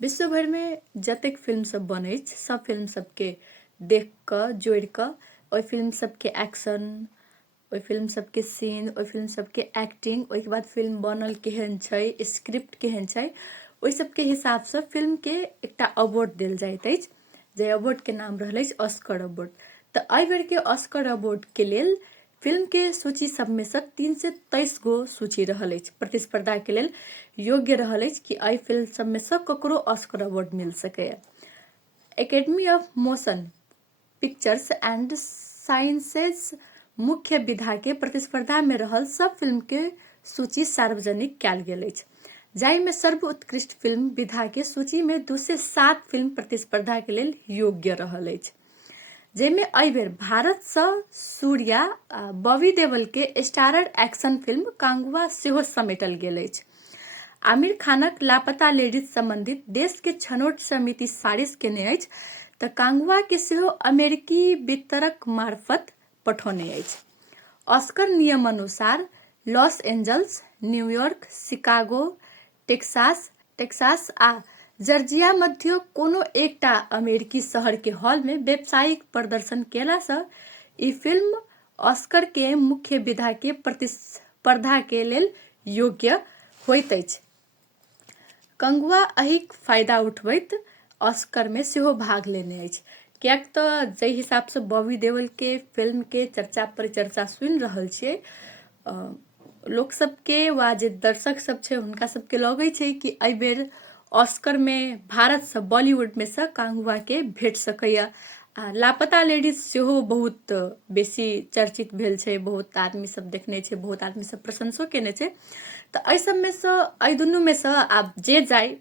विश्व भर में जतेक फिल्म सब बनै छै सब फिल्म सबके देख कऽ जोड़ि कऽ ओहि फिल्म सबके एक्शन, ओहि फिल्म सबके सीन, ओहि फिल्म सबके एक्टिंग, ओहिके बाद फिल्म बनल केहन छै, स्क्रिप्ट केहन छै, ओहि सबके हिसाबसँ फिल्मके एकटा अवार्ड देल जाइत अछि, जे अवार्डके नाम रहल अछि ऑस्कर अवार्ड। तऽ एहि बेरके ऑस्कर अवार्डके लेल फिल्मके सूची सबमे सँ 3 से 23 गो सूची रहल अछि प्रतिस्पर्धाके लेल योग्य रहल अछि कि एहि फिल्म सबमे सँ ककरो ऑस्कर अवार्ड मिल सकैए। Academy of motion pictures and sciences मुख्य विधाके प्रतिस्पर्धामे रहल सब फिल्मके सूची सार्वजनिक कयल गेल अछि, जाहिमे सर्वोत्कृष्ट फिल्म विधाके सूचीमे 2 से 7 फिल्म प्रतिस्पर्धाके लेल योग्य रहल अछि, जाहिमे एहि बेर भारतसँ सूर्या आ बॉबी देओलके स्टारर एक्शन फिल्म कांगुआ सेहो समेटल गेल अछि। आमिर खानक लापता लेडीज संबंधित देश के छनौट समिति सारिश केने अछि तऽ कांगुआ के सेहो अमेरिकी वितरक मार्फत पठौने अछि। ऑस्कर नियम अनुसार Los Angeles, New York, Chicago, Texas आ जॉर्जिया मध्य कोनो एकटा अमेरिकी शहर के हॉल में व्यावसायिक प्रदर्शन केलासँ ई फिल्म ऑस्कर के मुख्य विधा के प्रतिस्पर्धा के लेल योग्य होइत अछि। कंगुआ एहिक फायदा उठबैत ऑस्करमे सेहो भाग लेने अछि, किएक तऽ जाहि हिसाबसँ बॉबी देओलके फिल्मके चर्चा परिचर्चा सुनि रहल छियै, लोक सबके वा जे दर्शक सब छै हुनका सबके लगै छै कि एहि बेर ऑस्करमे भारतसँ बॉलीवुडमे सँ कांगुआके भेट सकैए। आ लापता लेडीज सेहो बहुत बेसी चर्चित भेल छै, बहुत आदमी सब देखने छै, बहुत आदमी सब प्रशंसो केने छै। तऽ एहि सबमे सँ एहि दुनूमे सँ आब जे जाइ